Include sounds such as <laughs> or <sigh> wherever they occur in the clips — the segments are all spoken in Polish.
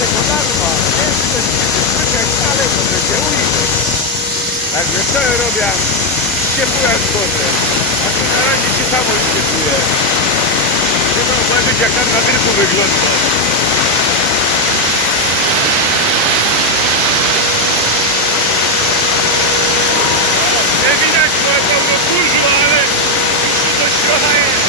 tego przyczepek, ale to będzie u nich. Także co robię? Ciepłe zboże. A tu na razie się samo ciepłuje. Trzeba uważać jak tam na tylko wygląda. Nie widać bo pełno kurzu, ale coś trochę jest.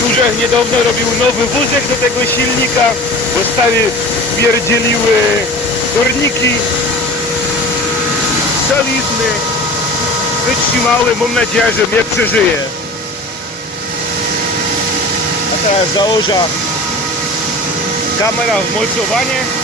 Turzech niedawno robił nowy wózek do tego silnika, bo stary pierdzieliły torniki. Solidny, wytrzymały, mam nadzieję, że mnie przeżyje. A teraz założa kamera w mocowanie.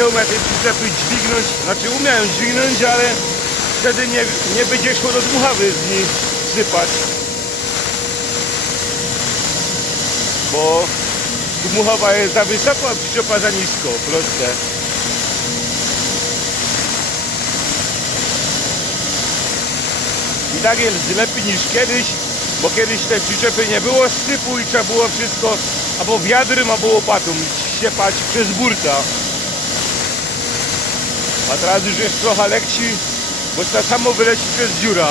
Nie umiem tej przyczepy dźwignąć, znaczy umiałem dźwignąć, ale wtedy nie, nie będzie szło do dmuchawy z niej sypać. Bo dmuchawa jest za wysoko, a przyczepa za nisko, proste. I tak jest lepiej niż kiedyś, bo kiedyś te przyczepy nie było sypu i trzeba było wszystko albo wiadrem, albo łopatą siepać przez burta. A teraz już jest trochę lekci, bo to samo wyleci przez dziura.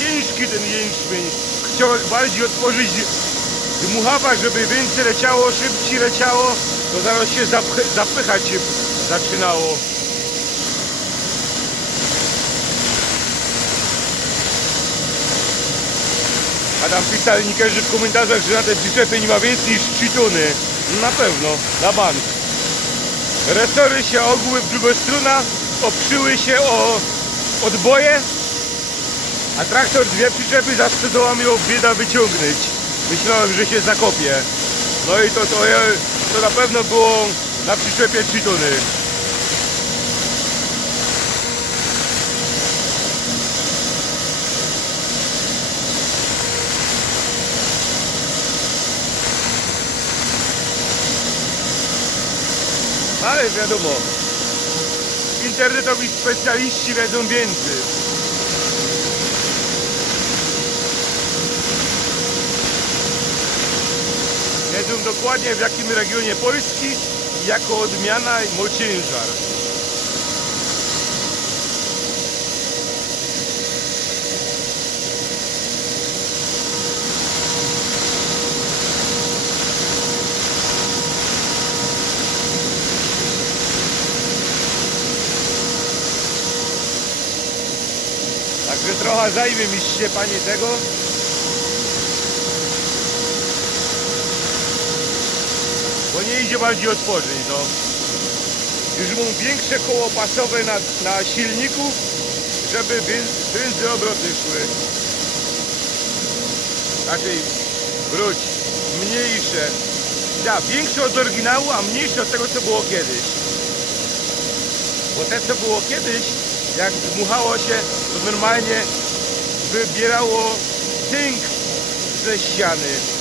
Ciężki ten jęczmień. Chciał bardziej otworzyć dmuchawa, żeby więcej leciało, szybciej leciało, to zaraz się zapychać się zaczynało. A tam pisali niektórzy w komentarzach, że na tej przyczepie nie ma więcej niż 3 tony. Na pewno, na bank. Resory się ogóły w drugą stronę, oprzyły się o odboje, a traktor dwie przyczepy za sprzedałami bieda wyciągnąć. Myślałem, że się zakopie. No i to, to, to na pewno było na przyczepie 3 tony. Ale wiadomo, internetowi specjaliści wiedzą więcej. Wiedzą dokładnie w jakim regionie Polski jako odmiana ma ciężar. Trochę zajmie mi się panie tego. Bo nie idzie bardziej otworzyć, no. Już mam większe koło pasowe na, na silniku, żeby więcej obroty szły. Znaczy, wróć, mniejsze. Ja, większe od oryginału, a mniejsze od tego, co było kiedyś. Bo te, co było kiedyś, jak dmuchało się, to normalnie wybierało tynk ze ściany.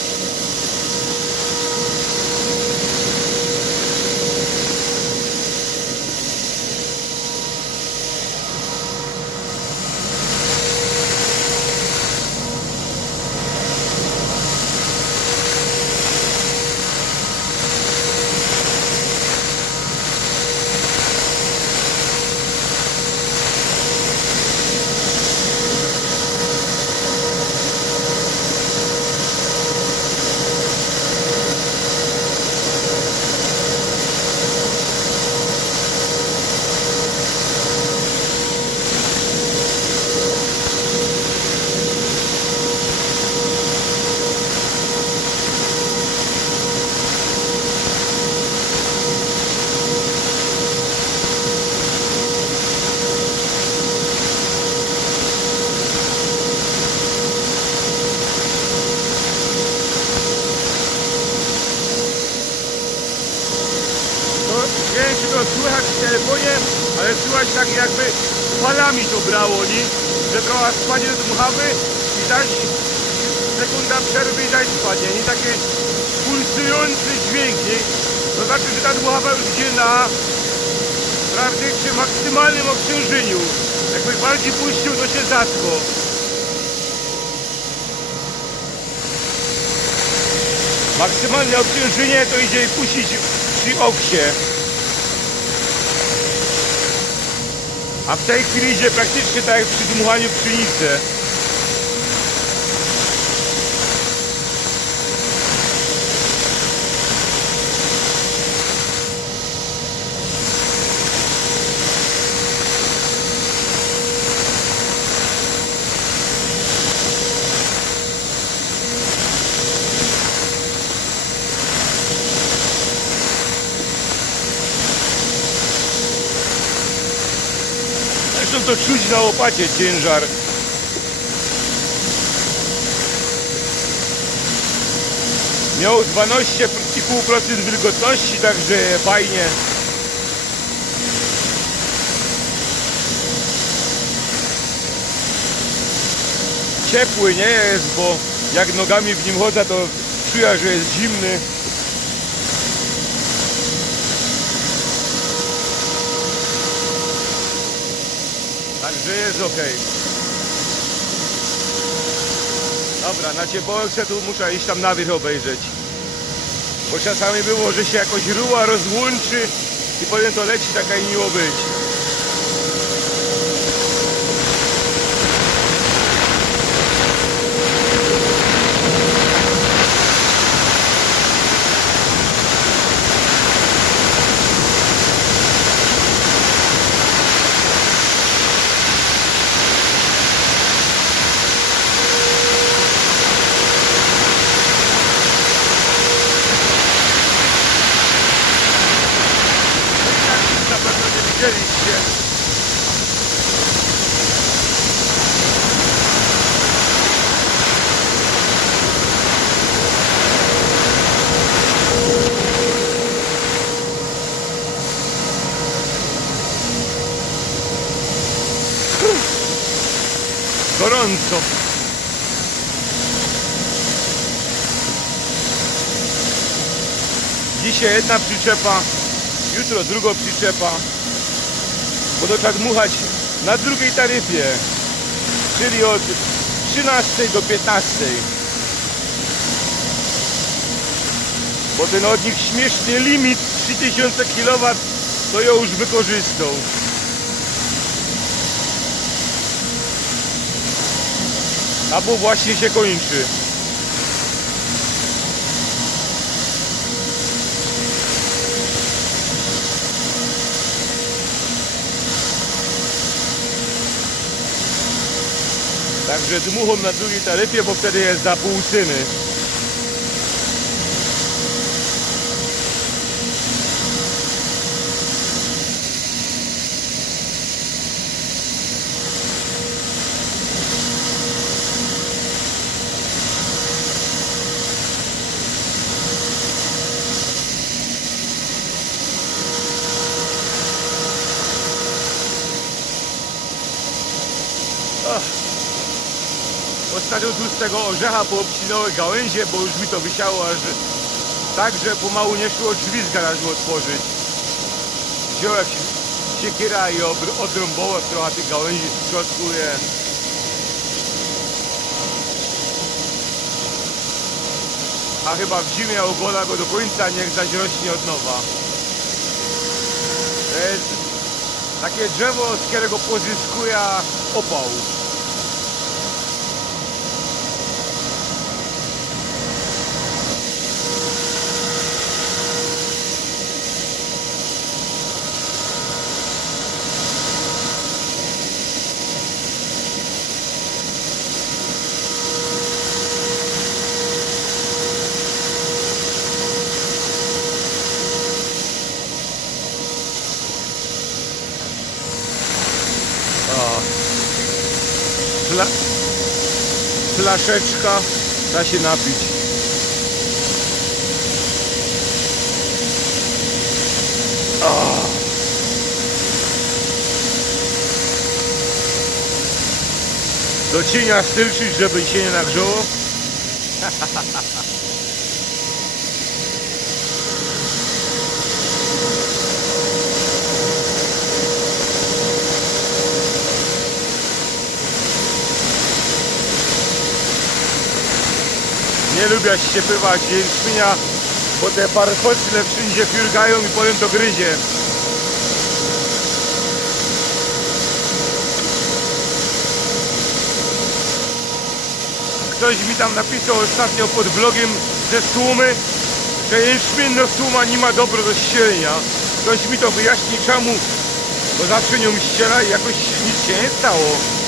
I zaś spadnie, nie? Takie pulsujący dźwięk? To znaczy, że ta dmuchawa już idzie na prawdzie przy maksymalnym obciążeniu. Jakby bardziej puścił, to się zatkło. Maksymalne obciążenie to idzie puścić przy oksie. A w tej chwili idzie praktycznie tak jak przy dmuchaniu pszenicy. To czuć na łopacie ciężar. Miał 12,5% wilgotności, także fajnie. Ciepły nie jest, bo jak nogami w nim chodzę, to czuję, że jest zimny. Także jest ok. Dobra, na ciepłowce tu muszę iść tam na wierzch obejrzeć. Bo czasami było, że się jakoś ruła rozłączy i potem to leci taka i miło być. Na pewno nie widzieliście. Dzisiaj jedna przyczepa, jutro druga przyczepa, to trzeba dmuchać na drugiej taryfie, czyli od 13 do 15. Bo ten od nich śmieszny limit 3000 kW to ją już wykorzystał. Albo właśnie się kończy. Także dmuchą na drugiej taryfie, bo wtedy jest za pół. Ostatnio tu z tego orzecha poobcinały gałęzie, bo już mi to wysiało aż tak, że pomału nie szło drzwi z garażu otworzyć. Wziąłem się siekiera i odrąbałem trochę tych gałęzi z środku. A chyba w zimie ogola go do końca, niech zaś rośnie od nowa. To jest takie drzewo, z którego pozyskuje opał. fla, flaszeczka, da się napić. Oh. Do cienia stylczyć, żeby się nie nagrzało. <laughs> Nie lubię się pywać jęczmienia, bo te parfocle wszędzie fiurgają i potem to gryzie. Ktoś mi tam napisał ostatnio pod blogiem ze Słumy, że jęczmienna Słuma nie ma dobro do ścielenia. Ktoś mi to wyjaśni czemu, bo zawsze nią ściela i jakoś nic się nie stało.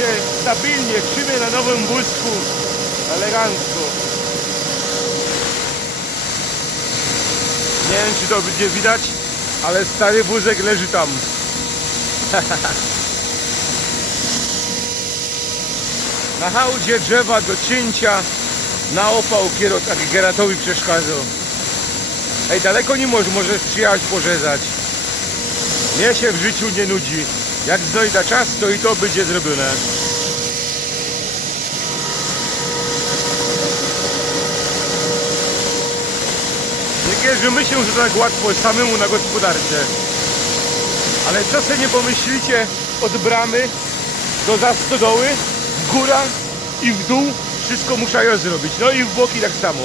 Się stabilnie trzyma na nowym wózku. Elegancko. Nie wiem, czy to będzie widać, ale stary wózek leży tam. <laughs> Na hałdzie drzewa do cięcia na opał kierowca Geratowi przeszkadzał. Ej, daleko nie może, może przyjechać porzezać. Mnie się w życiu nie nudzi. Jak znajdę czas, to i to będzie zrobione. Nie myślę, że tak łatwo samemu na gospodarce. Ale co sobie nie pomyślicie od bramy do zastodoły, w górę i w dół wszystko muszę ja zrobić. No i w boki tak samo.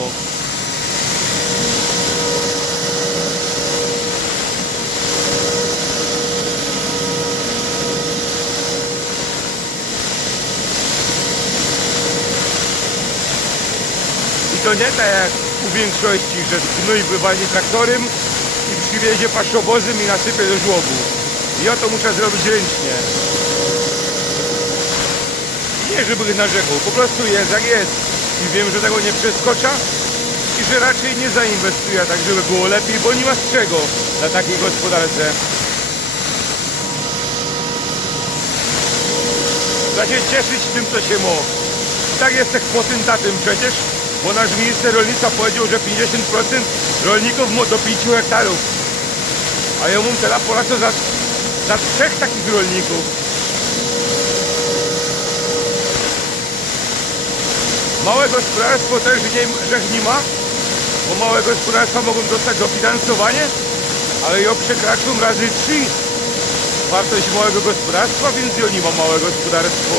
Nie tak jak u większości, że gnój wywalnie traktorem i przywiezie paszowozem i nasypie do żłobu. Ja to muszę zrobić ręcznie. Nie żeby narzekał, po prostu jest jak jest. I wiem, że tego nie przeskoczę i że raczej nie zainwestuję tak, żeby było lepiej, bo nie ma z czego na takiej gospodarce. Da się cieszyć tym, co się. I tak jest tak potentatem przecież, bo nasz minister rolnictwa powiedział, że 50% rolników ma do 5 hektarów. A ja mam teraz Polacy za, za trzech takich rolników. Małe gospodarstwo też nie, że nie ma, bo małe gospodarstwa mogą dostać dofinansowanie, ale ja przekraczam razy 3 wartość małego gospodarstwa, więc ja nie ma małe gospodarstwo.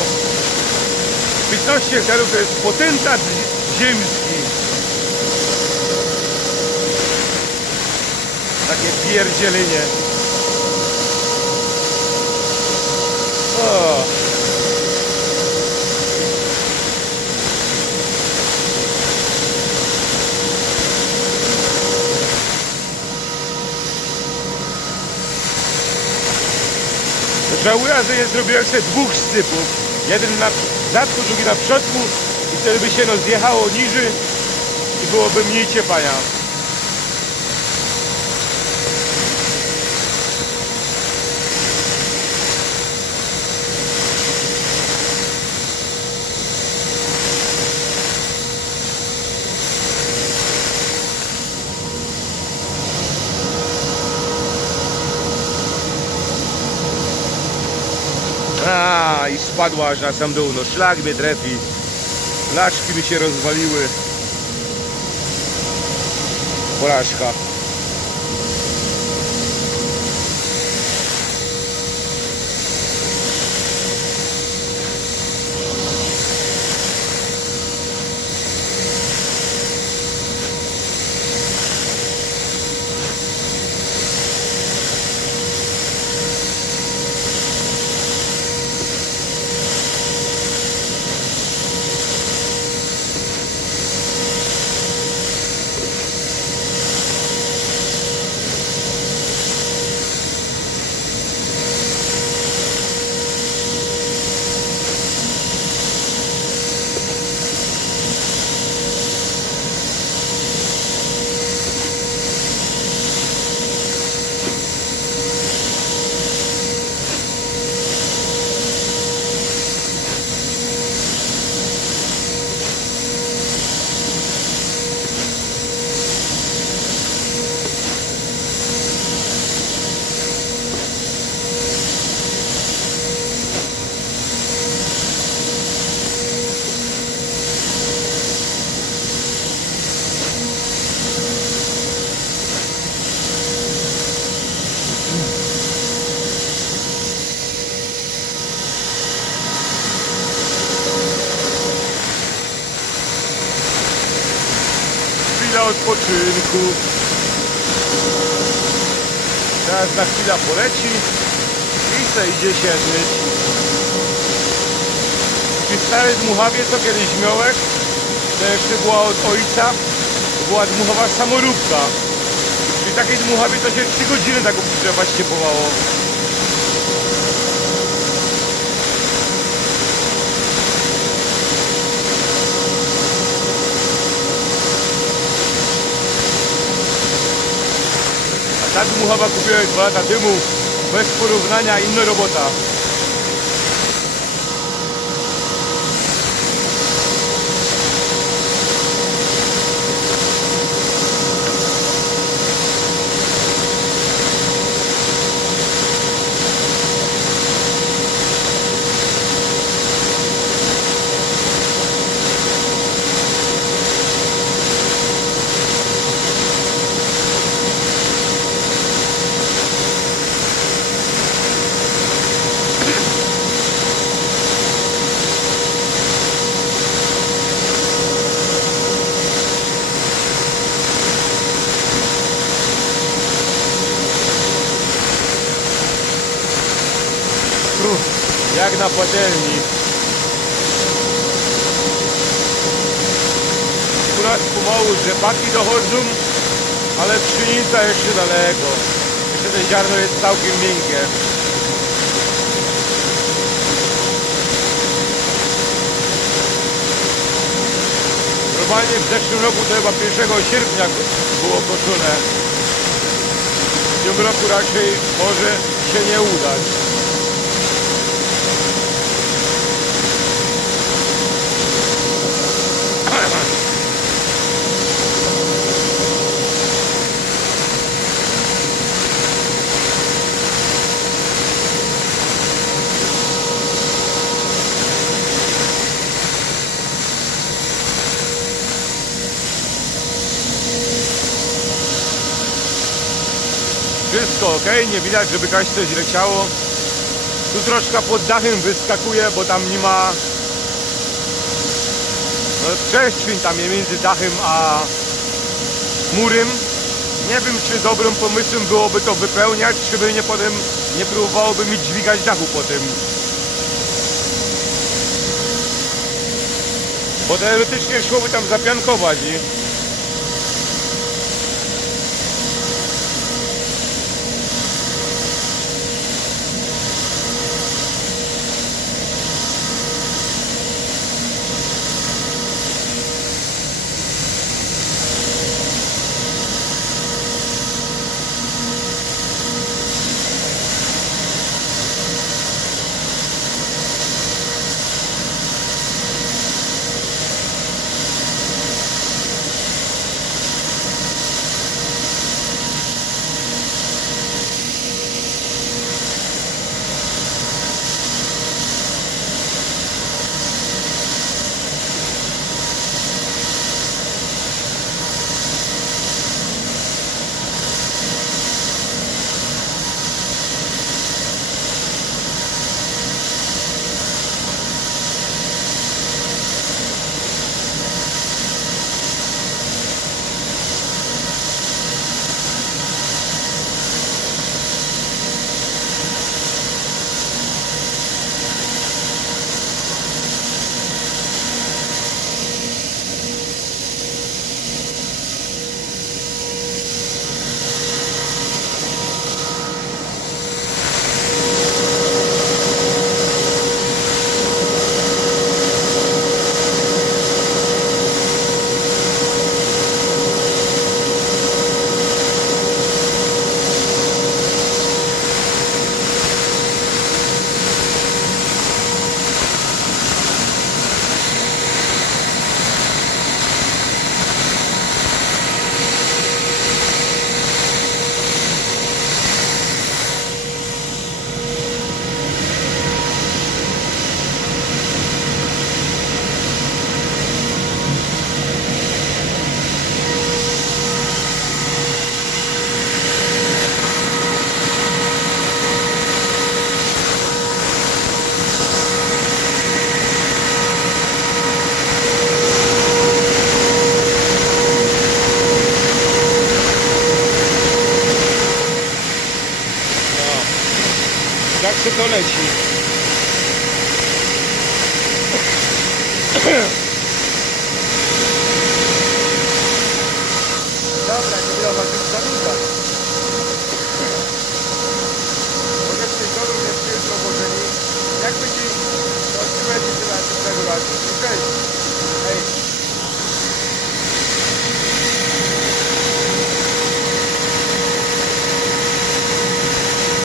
15 hektarów to jest potentat ziemski. Takie pierdzielenie. O. Żałuję, że nie zrobiłem sobie dwóch stypów. Jeden na zadku, drugi na przodku, i wtedy by się no zjechało niżej i byłoby mniej ciepania. A i spadła aż na sam dół. No szlak mnie trefi. Laczki by się rozwaliły. Porażka. Teraz na chwilę poleci i se idzie siedzieć. Przy stary dmuchawie, co kiedyś miałek, to jeszcze była od ojca, była dmuchowa samoróbka. Przy takiej dmuchawie to się 3 godziny tak drzewa ściepowało. A ta dmuchawa kupiłem 2 lata temu, bez porównania inna robota. Jak na patelni. U nas pomału rzepaki dochodzą, ale pszenica jeszcze daleko. Jeszcze to ziarno jest całkiem miękkie. Normalnie w zeszłym roku to chyba 1 sierpnia było koszone. W tym roku raczej może się nie udać. Wszystko ok, nie widać, żeby jakaś coś leciało. Tu troszkę pod dachem wyskakuje, bo tam nie ma no, przestrzeń tam między dachem a murem. Nie wiem, czy dobrym pomysłem byłoby to wypełniać, czy by nie potem nie próbowałoby mi dźwigać dachu po tym. Bo teoretycznie szłoby tam zapiankować, nie?